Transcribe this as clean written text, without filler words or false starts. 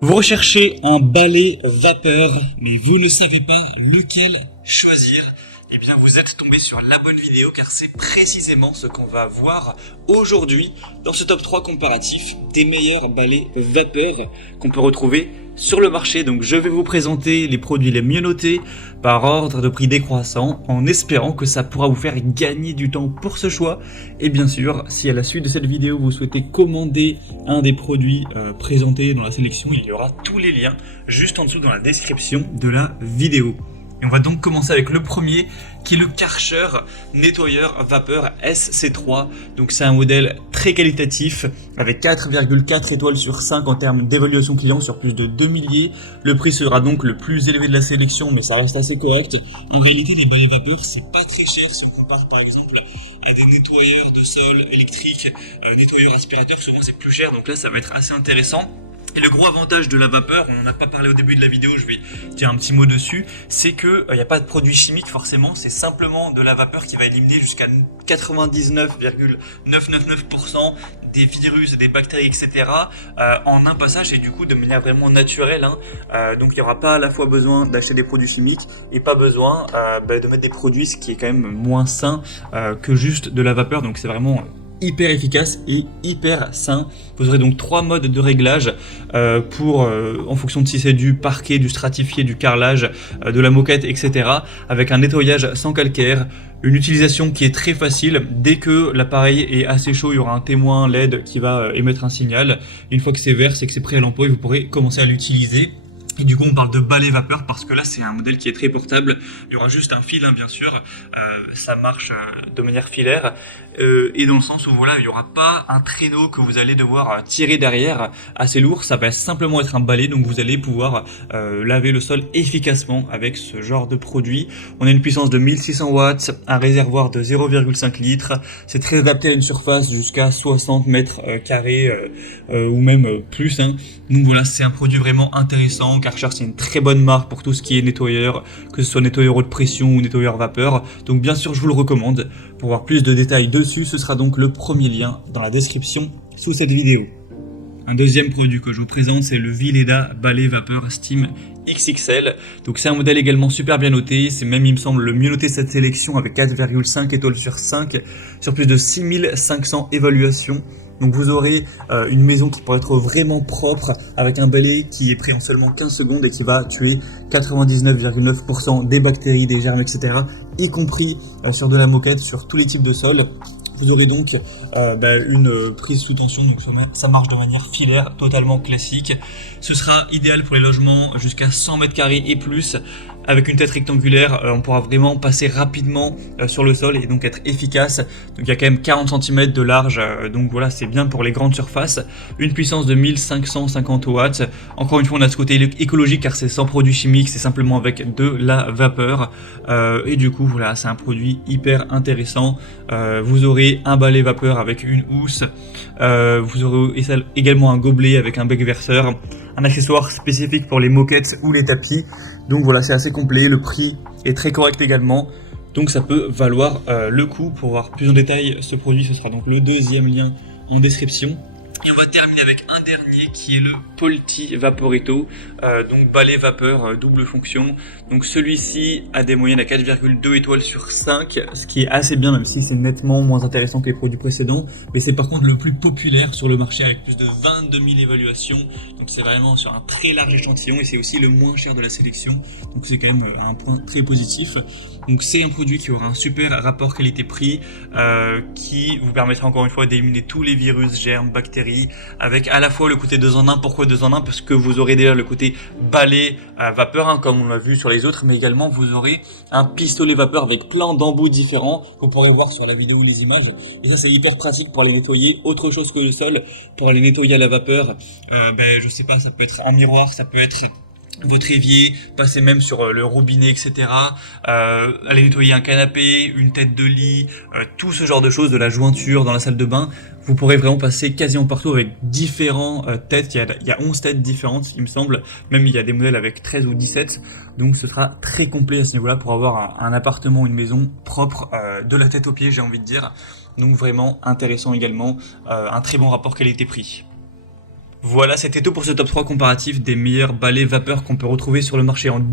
Vous recherchez un balai vapeur, mais vous ne savez pas lequel choisir. Eh bien, vous êtes tombé sur la bonne vidéo car c'est précisément ce qu'on va voir aujourd'hui dans ce top 3 comparatif des meilleurs balais vapeur qu'on peut retrouver sur le marché. Donc, je vais vous présenter les produits les mieux notés par ordre de prix décroissant en espérant que ça pourra vous faire gagner du temps pour ce choix. Et bien sûr, si à la suite de cette vidéo vous souhaitez commander un des produits présentés dans la sélection, il y aura tous les liens juste en dessous dans la description de la vidéo. Et on va donc commencer avec le premier qui est le Karcher nettoyeur vapeur SC3. Donc c'est un modèle très qualitatif avec 4,4 étoiles sur 5 en termes d'évaluation client sur plus de 2 milliers. Le prix sera donc le plus élevé de la sélection mais ça reste assez correct. En réalité les balais vapeur c'est pas très cher si on compare par exemple à des nettoyeurs de sol électriques, nettoyeurs aspirateurs, souvent c'est plus cher donc là ça va être assez intéressant. Et le gros avantage de la vapeur, on n'en a pas parlé au début de la vidéo, je vais dire un petit mot dessus, c'est qu'il n'y a pas de produits chimiques forcément, c'est simplement de la vapeur qui va éliminer jusqu'à 99,999% des virus, des bactéries, etc. En un passage et du coup de manière vraiment naturelle. Donc il n'y aura pas à la fois besoin d'acheter des produits chimiques et pas besoin de mettre des produits, ce qui est quand même moins sain que juste de la vapeur, donc c'est vraiment hyper efficace et hyper sain. Vous aurez donc 3 modes de réglage en fonction de si c'est du parquet, du stratifié, du carrelage, de la moquette, etc. Avec un nettoyage sans calcaire, une utilisation qui est très facile. Dès que l'appareil est assez chaud, il y aura un témoin LED qui va émettre un signal. Une fois que c'est vert, c'est que c'est prêt à l'emploi et vous pourrez commencer à l'utiliser. Et du coup on parle de balai vapeur parce que là c'est un modèle qui est très portable, il y aura juste un fil bien sûr, ça marche de manière filaire et dans le sens où voilà il n'y aura pas un traîneau que vous allez devoir tirer derrière assez lourd, ça va simplement être un balai donc vous allez pouvoir laver le sol efficacement avec ce genre de produit. On a une puissance de 1600 watts, un réservoir de 0,5 litres, c'est très adapté à une surface jusqu'à 60 mètres carrés ou même plus. Donc voilà c'est un produit vraiment intéressant. Karcher c'est une très bonne marque pour tout ce qui est nettoyeur, que ce soit nettoyeur haute pression ou nettoyeur vapeur. Donc bien sûr je vous le recommande. Pour voir plus de détails dessus, ce sera donc le premier lien dans la description sous cette vidéo. Un deuxième produit que je vous présente c'est le Vileda balai vapeur Steam XXL. Donc c'est un modèle également super bien noté, c'est même il me semble le mieux noté de cette sélection avec 4,5 étoiles sur 5 sur plus de 6500 évaluations. Donc vous aurez une maison qui pourrait être vraiment propre avec un balai qui est prêt en seulement 15 secondes et qui va tuer 99,9% des bactéries, des germes, etc. Y compris sur de la moquette, sur tous les types de sols. Vous aurez donc une prise sous tension, donc ça marche de manière filaire, totalement classique. Ce sera idéal pour les logements jusqu'à 100 mètres carrés et plus. Avec une tête rectangulaire, on pourra vraiment passer rapidement sur le sol et donc être efficace. Donc il y a quand même 40 cm de large, donc voilà, c'est bien pour les grandes surfaces. Une puissance de 1550 watts. Encore une fois, on a ce côté écologique car c'est sans produits chimiques, c'est simplement avec de la vapeur. Et du coup, voilà, c'est un produit hyper intéressant. Vous aurez un balai vapeur avec une housse. Vous aurez également un gobelet avec un bec verseur. Un accessoire spécifique pour les moquettes ou les tapis. Donc voilà, c'est assez complet, le prix est très correct également, donc ça peut valoir le coup. Pour voir plus en détail ce produit, ce sera donc le deuxième lien en description. Et on va terminer avec un dernier qui est le Polti Vaporetto, donc balai vapeur double fonction. Donc celui-ci a des moyennes à 4,2 étoiles sur 5, ce qui est assez bien même si c'est nettement moins intéressant que les produits précédents. Mais c'est par contre le plus populaire sur le marché avec plus de 22 000 évaluations. Donc c'est vraiment sur un très large échantillon et c'est aussi le moins cher de la sélection. Donc c'est quand même un point très positif. Donc c'est un produit qui aura un super rapport qualité-prix qui vous permettra encore une fois d'éliminer tous les virus, germes, bactéries avec à la fois le côté 2 en 1. Pourquoi 2 en 1? Parce que vous aurez déjà le côté balai vapeur comme on l'a vu sur les autres, mais également vous aurez un pistolet vapeur avec plein d'embouts différents que vous pourrez voir sur la vidéo ou les images. Et ça c'est hyper pratique pour aller nettoyer autre chose que le sol, pour aller nettoyer à la vapeur. Je sais pas, ça peut être un miroir, ça peut être votre évier, passer même sur le robinet, etc. Aller nettoyer un canapé, une tête de lit, tout ce genre de choses, de la jointure dans la salle de bain. Vous pourrez vraiment passer quasiment partout avec différents têtes. Il y a 11 têtes différentes, il me semble. Même il y a des modèles avec 13 ou 17. Donc ce sera très complet à ce niveau-là pour avoir un appartement, une maison propre de la tête aux pieds, j'ai envie de dire. Donc vraiment intéressant également, un très bon rapport qualité-prix. Voilà, c'était tout pour ce top 3 comparatif des meilleurs balais vapeur qu'on peut retrouver sur le marché en 2020.